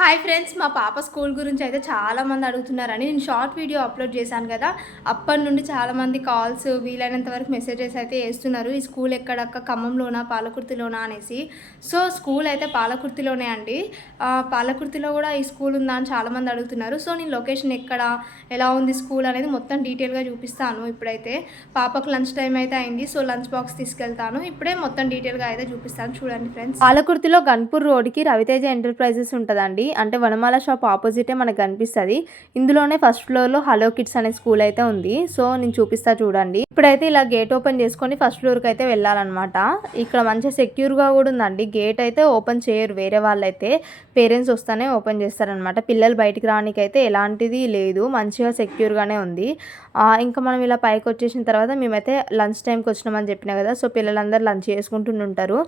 Hi friends మా పాప school గురించి అయితే చాలా మంది అడుగుతున్నారని నేను షార్ట్ వీడియో అప్లోడ్ చేశాను కదా. అప్పటి నుండి చాలామంది కాల్స్ వీలైనంత వరకు మెసేజెస్ అయితే వేస్తున్నారు. ఈ స్కూల్ ఎక్కడక్క? ఖమ్మంలోనా? పాలకుర్తిలోనా? అనేసి. సో స్కూల్ అయితే పాలకుర్తిలోనే అండి. పాలకుర్తిలో కూడా ఈ స్కూల్ ఉందా అని చాలామంది అడుగుతున్నారు. సో నేను లొకేషన్ ఎక్కడ? ఎలా ఉంది స్కూల్ అనేది మొత్తం డీటెయిల్గా చూపిస్తాను ఇప్పుడైతే. పాపకు లంచ్ టైం అయితే అయింది. సో లంచ్ బాక్స్ తీసుకెళ్తాను. ఇప్పుడే మొత్తం డీటెయిల్గా అయితే చూపిస్తాను. చూడండి ఫ్రెండ్స్ పాలకుర్తిలో గన్పూర్ రోడ్కి రవితేజ ఎంటర్ప్రైజెస్ ఉంటుందండి. అంటే వనమాల షాప్ ఆపోజిటే మనకు కనిపిస్తుంది. ఇందులోనే ఫస్ట్ ఫ్లోర్లో హలో కిడ్స్ అనే స్కూల్ అయితే ఉంది. సో నేను చూపిస్తా చూడండి. ఇప్పుడైతే ఇలా గేట్ ఓపెన్ చేసుకొని ఫస్ట్ ఫ్లోర్కి అయితే వెళ్ళాలన్నమాట. ఇక్కడ మంచిగా సెక్యూర్గా కూడా ఉందండి. గేట్ అయితే ఓపెన్ చేయరు. వేరే వాళ్ళైతే పేరెంట్స్ వస్తేనే ఓపెన్ చేస్తారనమాట పిల్లలు బయటికి రావడానికి అయితే ఎలాంటిది లేదు. మంచిగా సెక్యూర్గానే ఉంది. ఇంకా మనం ఇలా పైకి వచ్చేసిన తర్వాత మేమైతే లంచ్ టైంకి వచ్చినామని చెప్పిన కదా సో పిల్లలందరూ లంచ్ చేసుకుంటుంటారు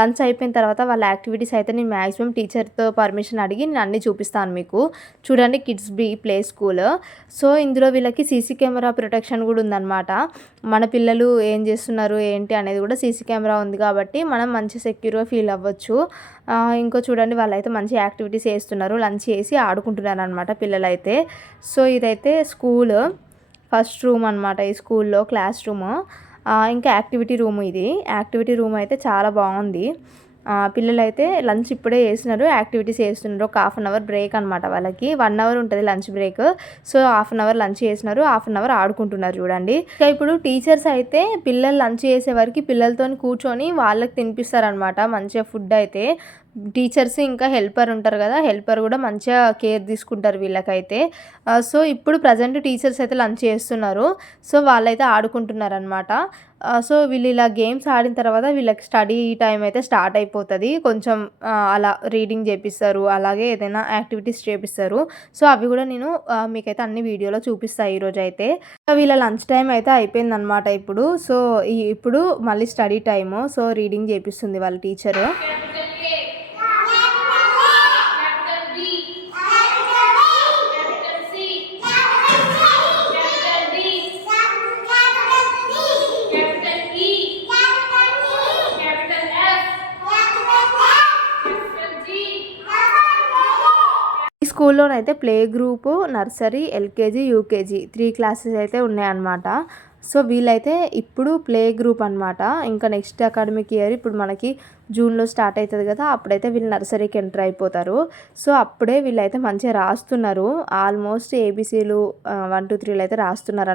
లంచ్ అయిపోయిన తర్వాత వాళ్ళ యాక్టివిటీస్ అయితే నేను మ్యాక్సిమం టీచర్తో పర్మిషన్ అడిగి నేను అన్నీ చూపిస్తాను మీకు. చూడండి kids bee play school. So ఇందులో వీళ్ళకి సీసీ కెమెరా ప్రొటెక్షన్ కూడా ఉందన్నమాట. మన పిల్లలు ఏం చేస్తున్నారు ఏంటి అనేది కూడా సీసీ కెమెరా ఉంది కాబట్టి మనం మంచి సెక్యూర్గా ఫీల్ అవ్వచ్చు. ఇంకో చూడండి వాళ్ళైతే మంచి యాక్టివిటీస్ చేస్తున్నారు లంచ్ చేసి ఆడుకుంటున్నారు అనమాట పిల్లలైతే. సో ఇదైతే స్కూల్ ఫస్ట్ రూమ్ అనమాట ఈ స్కూల్లో క్లాస్ రూమ్. ఇంకా యాక్టివిటీ రూమ్ ఇది. యాక్టివిటీ రూమ్ అయితే చాలా బాగుంది. పిల్లలైతే లంచ్ ఇప్పుడే చేస్తున్నారు. యాక్టివిటీస్ చేస్తున్నారు. ఒక హాఫ్ అన్ అవర్ బ్రేక్ అనమాట వాళ్ళకి. వన్ అవర్ ఉంటుంది lunch break. So half an hour lunch చేసినారు హాఫ్ అన్ అవర్ ఆడుకుంటున్నారు చూడండి. ఇంకా ఇప్పుడు టీచర్స్ అయితే పిల్లలు లంచ్ చేసే వరకు పిల్లలతో కూర్చొని వాళ్ళకి తినిపిస్తారనమాట మంచిగా ఫుడ్ అయితే. టీచర్స్ ఇంకా హెల్పర్ ఉంటారు కదా హెల్పర్ కూడా మంచిగా కేర్ తీసుకుంటారు వీళ్ళకైతే. సో ఇప్పుడు ప్రజెంట్ టీచర్స్ అయితే లంచ్ చేస్తున్నారు. సో వాళ్ళైతే ఆడుకుంటున్నారు అనమాట సో వీళ్ళు ఇలా గేమ్స్ ఆడిన తర్వాత వీళ్ళకి స్టడీ టైం అయితే స్టార్ట్ అయిపోతుంది. కొంచెం అలా రీడింగ్ చేపిస్తారు అలాగే ఏదైనా యాక్టివిటీస్ చేపిస్తారు. సో అవి కూడా నేను మీకైతే అన్ని వీడియోలో చూపిస్తాను ఈరోజు అయితే. వీళ్ళ లంచ్ టైం అయితే అయిపోయింది అనమాట ఇప్పుడు. సో ఇప్పుడు మళ్ళీ స్టడీ టైము. సో రీడింగ్ చేపిస్తుంది వాళ్ళ teacher. స్కూల్లోనైతే play group nursery LKG UKG three classes అయితే ఉన్నాయన్నమాట. సో వీళ్ళైతే ఇప్పుడు ప్లే గ్రూప్ అనమాట ఇంకా నెక్స్ట్ అకాడమిక్ ఇయర్ ఇప్పుడు మనకి జూన్లో స్టార్ట్ అవుతుంది కదా అప్పుడైతే వీళ్ళు నర్సరీకి ఎంటర్ అయిపోతారు. సో అప్పుడే వీళ్ళైతే మంచిగా రాస్తున్నారు. ఆల్మోస్ట్ ఏబీసీలు వన్ టూ త్రీలు అయితే రాస్తున్నారు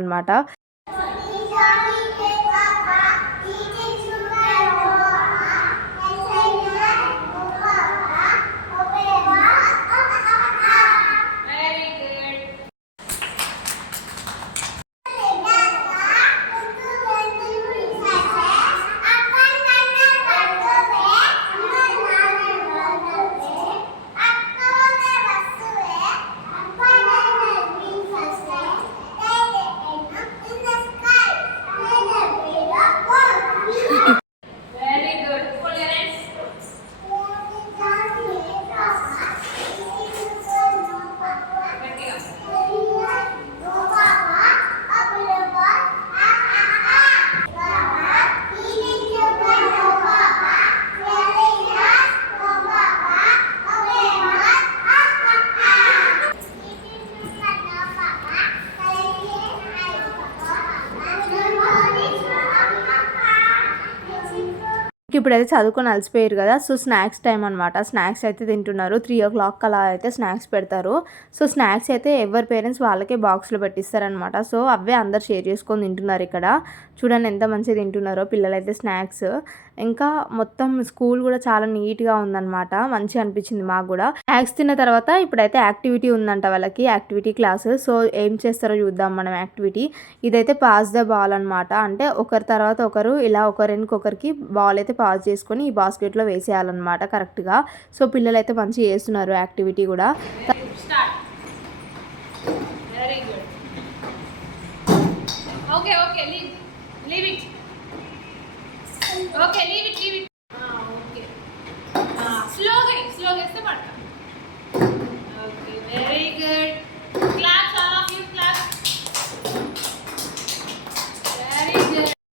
ఇప్పుడైతే చదువుకొని అలసిపోయారు కదా సో స్నాక్స్ టైం అనమాట స్నాక్స్ అయితే తింటున్నారు. త్రీ ఓ క్లాక్ అలా అయితే స్నాక్స్ పెడతారు. సో స్నాక్స్ అయితే ఎవరి పేరెంట్స్ వాళ్ళకే బాక్స్లో పెట్టిస్తారనమాట సో అవే అందరు షేర్ చేసుకొని తింటున్నారు ఇక్కడ. చూడండి ఎంత మంచిగా తింటున్నారో పిల్లలైతే స్నాక్స్. ఇంకా మొత్తం స్కూల్ కూడా చాలా నీట్గా ఉందన్నమాట. మంచిగా అనిపించింది మాకు కూడా. స్నాక్స్ తిన్న తర్వాత ఇప్పుడైతే యాక్టివిటీ ఉందంట వాళ్ళకి యాక్టివిటీ క్లాస్. సో ఏం చేస్తారో చూద్దాం మనం యాక్టివిటీ. ఇదైతే పాస్ ద బాల్ అనమాట అంటే ఒకరి తర్వాత ఒకరు ఇలా ఒకరికి బాల్ అయితే పాస్ చేసుకొని ఈ బాస్కెట్లో వేసేయాలన్నమాట కరెక్ట్గా. సో పిల్లలు అయితే మంచిగా చేస్తున్నారు యాక్టివిటీ కూడా. Okay okay leave Okay, Okay, leave it, leave it.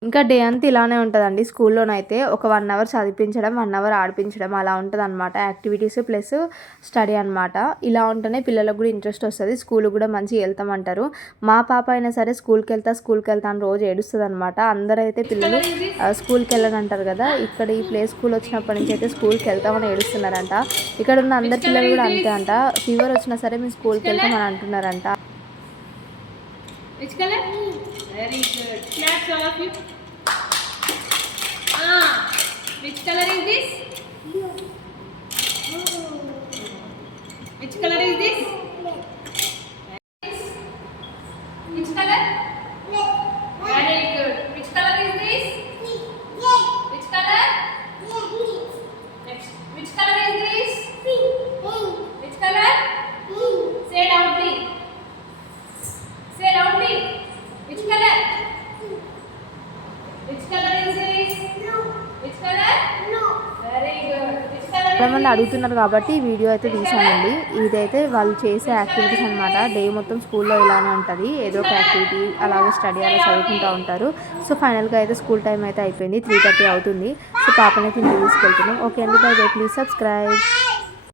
ఇంకా డే అంతా ఇలానే ఉంటుందండి. స్కూల్లోనైతే ఒక వన్ అవర్ చదివించడం వన్ అవర్ ఆడిపించడం అలా ఉంటుంది అనమాట యాక్టివిటీస్ ప్లస్ స్టడీ అనమాట ఇలా ఉంటేనే పిల్లలకు కూడా ఇంట్రెస్ట్ వస్తుంది. స్కూల్ కూడా మంచిగా వెళ్తామంటారు. మా పాప అయినా సరే స్కూల్కి వెళ్తా స్కూల్కి వెళ్తా అని రోజు ఏడుస్తుంది అనమాట అందరైతే పిల్లలు స్కూల్కి వెళ్ళని అంటారు కదా. ఇక్కడ ఈ ప్లే స్కూల్ వచ్చినప్పటి నుంచి అయితే స్కూల్కి వెళ్తామని ఏడుస్తున్నారంట. ఇక్కడ ఉన్న అందరి పిల్లలు కూడా అంతే అంట. ఫీవర్ వచ్చినా సరే మేము స్కూల్కి వెళ్తామని అంటున్నారంట. Very good. Claps all of you. Ah, which color is this? Which చాలా మంది అడుగుతున్నారు కాబట్టి ఈ వీడియో అయితే తీసానండి ఇదైతే వాళ్ళు చేసే యాక్టివిటీస్ అనమాట డే మొత్తం స్కూల్లో ఇలానే ఉంటుంది. ఏదో ఒక యాక్టివిటీ అలాగే స్టడీ అలా చదువుకుంటూ ఉంటారు. సో ఫైనల్గా అయితే స్కూల్ టైం అయితే అయిపోయింది. త్రీ థర్టీ అవుతుంది. సో పాపనైతే ఇంటికి తీసుకెళ్తున్నాం. ఓకే అండి. By by please subscribe